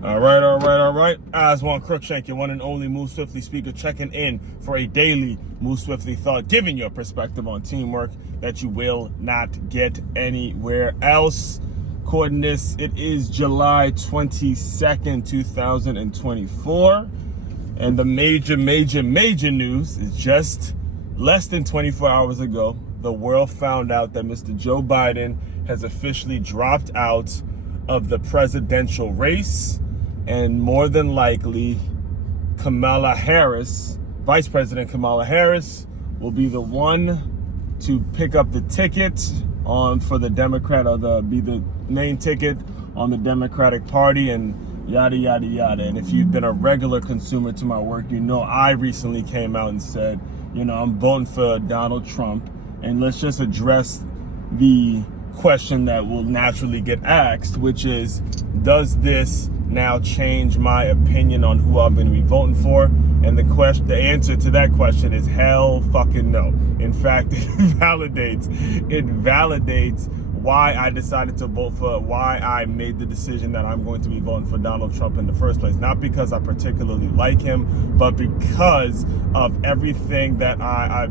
All right. Aswand, Cruickshank, your one and only Move Swiftly speaker, checking in for a daily Move Swiftly thought, giving your perspective on teamwork that you will not get anywhere else. According to this, it is July 22nd, 2024. And the major news is just less than 24 hours ago, the world found out that Mr. Joe Biden has officially dropped out of the presidential race. And more than likely, Kamala Harris, Vice President Kamala Harris, will be the one to pick up the ticket for the Democrat, or be the main ticket on the Democratic Party, and yada, yada, yada. And if you've been a regular consumer to my work, you know I recently came out and said, I'm voting for Donald Trump. And let's just address the question that will naturally get asked, which is, does this now change my opinion on who I'm going to be voting for? And the answer to that question is hell fucking no. In fact, it validates why I decided to vote for, why I made the decision that I'm going to be voting for Donald Trump in the first place. Not because I particularly like him, but because of everything that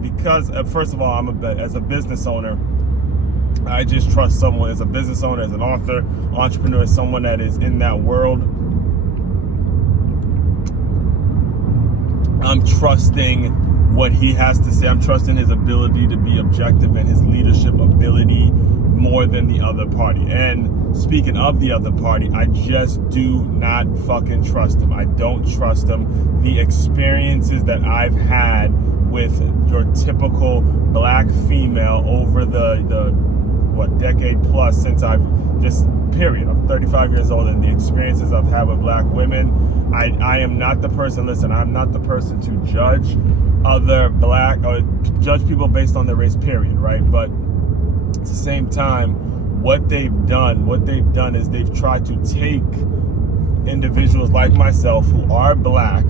because first of all, as a business owner, I just trust someone as a business owner, as an author, entrepreneur, someone that is in that world. I'm trusting what he has to say. I'm trusting his ability to be objective and his leadership ability more than the other party. And speaking of the other party, I just do not fucking trust him. I don't trust him. The experiences that I've had with your typical black female over the decade plus since I'm 35 years old, and the experiences I've had with black women, I am not the person, I'm not the person to judge other black, or judge people based on their race, period, right? But at the same time, what they've done is they've tried to take individuals like myself who are black,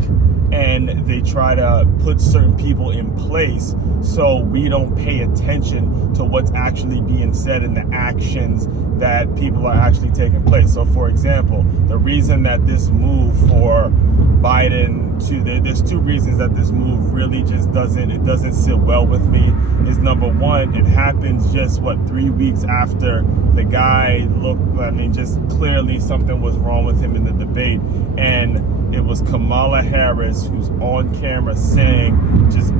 and they try to put certain people in place so we don't pay attention to what's actually being said and the actions that people are actually taking place. So for example, the reason that this move for Biden there's two reasons that this move really just doesn't sit well with me. Is number one, it happens just 3 weeks after the guy just clearly something was wrong with him in the debate, and it was Kamala Harris who's on camera saying, just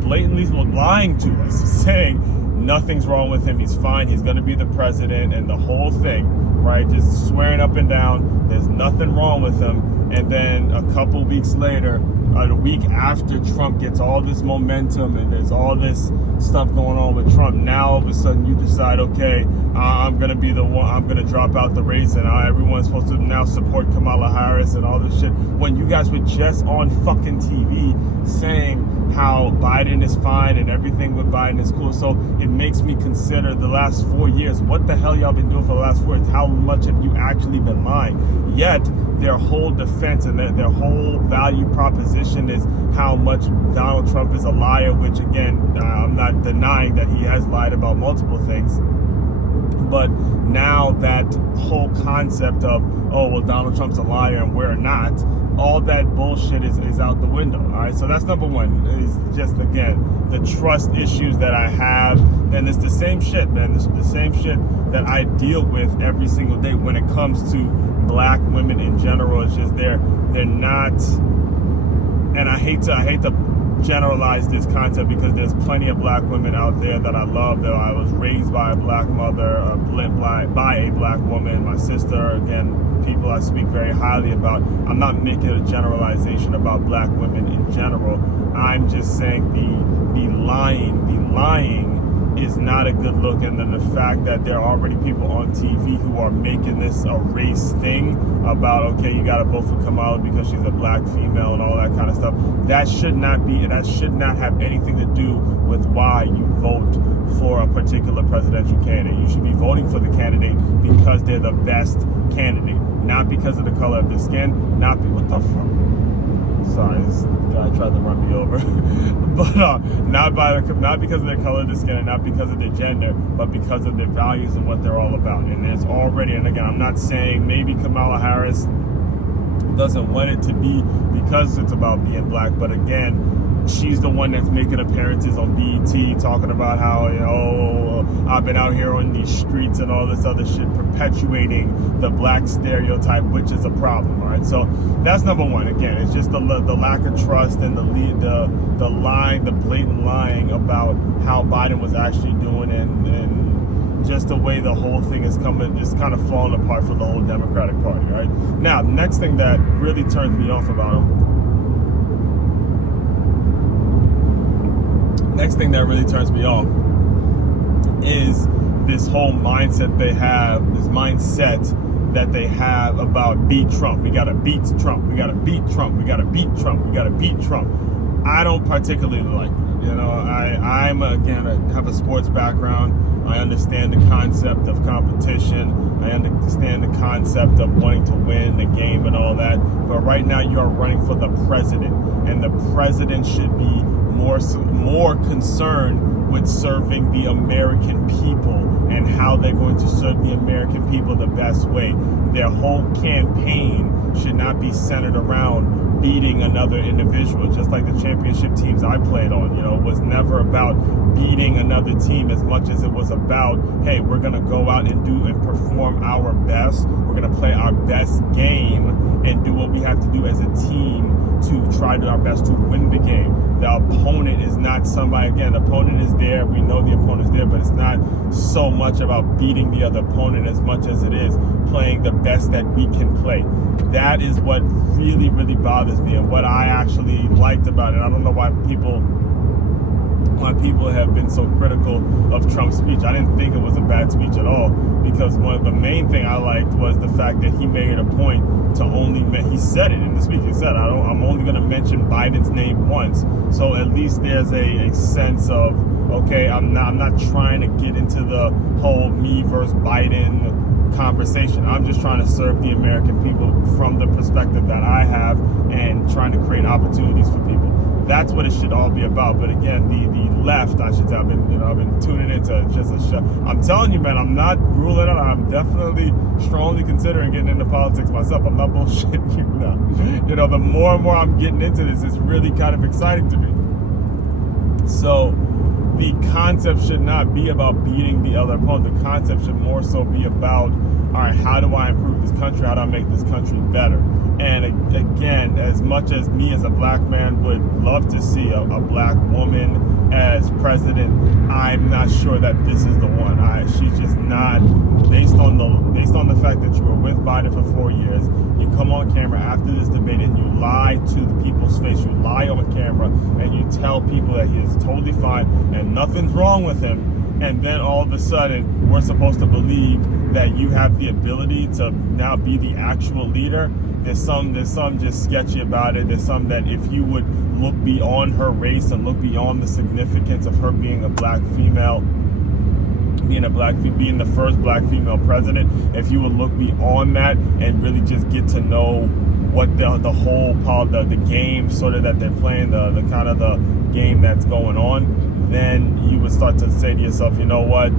blatantly lying to us, saying nothing's wrong with him, he's fine, he's going to be the president, and the whole thing, right? Just swearing up and down there's nothing wrong with him. And then a couple weeks later, a week after Trump gets all this momentum and there's all this stuff going on with Trump, now all of a sudden you decide, okay, I'm going to be the one, I'm going to drop out the race, and everyone's supposed to now support Kamala Harris and all this shit, when you guys were just on fucking TV saying how Biden is fine and everything with Biden is cool. So it makes me consider the last 4 years, what the hell y'all been doing for the last 4 years? How much have you actually been lying? Yet their whole defense and their whole value proposition is how much Donald Trump is a liar, which again, I'm not denying that he has lied about multiple things. But now that whole concept of, Donald Trump's a liar and we're not, all that bullshit is out the window. All right, so that's number one, is just, again, the trust issues that I have. And it's the same shit, man. It's the same shit that I deal with every single day when it comes to black women in general. It's just they're not, and I hate to generalize this concept, because there's plenty of black women out there that I love, that I was raised by a black mother, by a black woman, my sister, again, people I speak very highly about. I'm not making a generalization about black women in general. I'm just saying the lying is not a good look. And then the fact that there are already people on TV who are making this a race thing about, okay, you got to vote for Kamala because she's a black female and all that kind of stuff. That should not have anything to do with why you vote for a particular presidential candidate. You should be voting for the candidate because they're the best candidate, not because of the color of their skin, what the fuck? Sorry, this guy tried to run me over. But not because of their color of their skin, and not because of their gender, but because of their values and what they're all about. And there's already, and again, I'm not saying maybe Kamala Harris doesn't want it to be because it's about being black. But again, she's the one that's making appearances on BET talking about how, you know, I've been out here on these streets and all this other shit, perpetuating the black stereotype, which is a problem. All right, so that's number one. Again, it's just the lack of trust and the blatant lying about how Biden was actually doing, and just the way the whole thing is coming, just kind of falling apart for the whole Democratic Party. All right, now the next thing that really turns me off about him. Next thing that really turns me off is this whole mindset they have, this mindset that they have about beat Trump. We gotta beat Trump. We gotta beat Trump. We gotta beat Trump. We gotta beat Trump. I don't particularly like that. You know, I have a sports background. I understand the concept of competition. I understand the concept of wanting to win the game and all that. But right now you are running for the president, and the president should be more concerned with serving the American people and how they're going to serve the American people the best way. Their whole campaign should not be centered around beating another individual. Just like the championship teams I played on, you know, it was never about beating another team as much as it was about, hey, we're going to go out and do and perform our best. We're going to play our best game and do what we have to do as a team to try to do our best to win the game. The opponent is not somebody, again, the opponent is there. We know the opponent is there, but it's not so much about beating the other opponent as much as it is playing the best that we can play. That is what really, really bothers me, and what I actually liked about it. I don't know why people have been so critical of Trump's speech. I didn't think it was a bad speech at all, because one of the main thing I liked was the fact that he made it a point to he said it in the speech. He said, I'm only going to mention Biden's name once. So at least there's a sense of, okay, I'm not trying to get into the whole me versus Biden conversation. I'm just trying to serve the American people from the perspective that I have, and trying to create opportunities for people. That's what it should all be about. But again, the left, I should say, I've been tuning into just a show. I'm telling you, man, I'm not ruling out. I'm definitely strongly considering getting into politics myself. I'm not bullshitting you now. You know, the more and more I'm getting into this, it's really kind of exciting to me. So the concept should not be about beating the other opponent. The concept should more so be about, all right, how do I improve this country? How do I make this country better? And again, as much as me as a black man would love to see a black woman as president, I'm not sure that this is the one. She's just not, based on the fact that you were with Biden for 4 years. You come on camera after this debate and you lie to the people's face. You lie on camera and you tell people that he is totally fine and nothing's wrong with him. And then all of a sudden, we're supposed to believe that you have the ability to now be the actual leader. There's some just sketchy about it. There's some that if you would look beyond her race and look beyond the significance of her being a black female, being the first black female president, if you would look beyond that and really just get to know what the whole the game sort of that they're playing, the kind of the game that's going on, then you would start to say to yourself, you know what,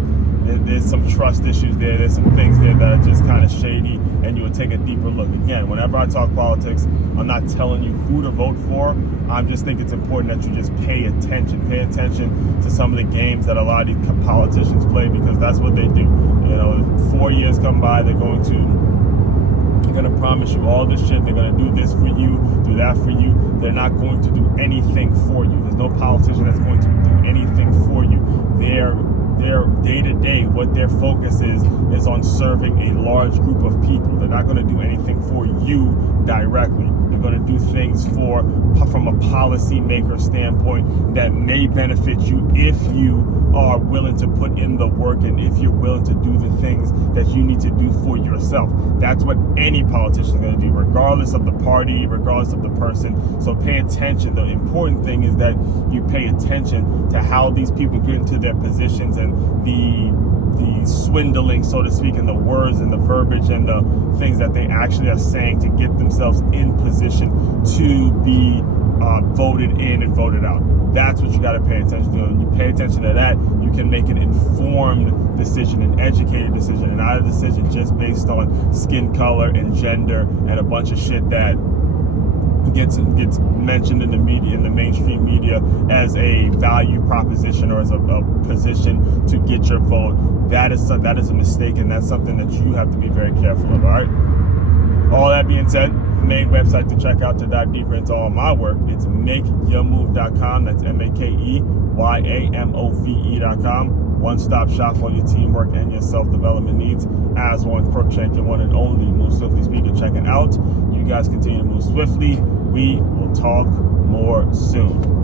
there's some trust issues there, there's some things there that are just kind of shady, and you would take a deeper look. Again, whenever I talk politics, I'm not telling you who to vote for. I just think it's important that you just pay attention to some of the games that a lot of these politicians play, because that's what they do. You know, 4 years come by, they're going to promise you all this shit. They're going to do this for you, do that for you. They're not going to do anything for you. There's no politician that's going to do anything for you. Their day-to-day, what their focus is on serving a large group of people. They're not going to do anything for you directly. They're going to do things from a policymaker standpoint that may benefit you if you are willing to put in the work and if you're willing to do the things that you need to do for yourself. That's what any politician is going to do, regardless of the party, regardless of the person. So pay attention. The important thing is that you pay attention to how these people get into their positions, and the swindling, so to speak, and the words and the verbiage and the things that they actually are saying to get themselves in position to be voted in and voted out. That's what you got to pay attention to. And you pay attention to that, you can make an informed decision, an educated decision, and not a decision just based on skin color and gender and a bunch of shit that gets mentioned in the media, in the mainstream media, as a value proposition or as a position to get your vote. That is a mistake, and that's something that you have to be very careful of. All right. All that being said, the main website to check out to dive deeper into all my work, it's makeyourmove.com. That's MakeYamove.com. One-stop shop for your teamwork and your self-development needs. Aswand, Cruickshank, your one and only Move Swiftly speaker, checking out. You guys continue to move swiftly. We will talk more soon.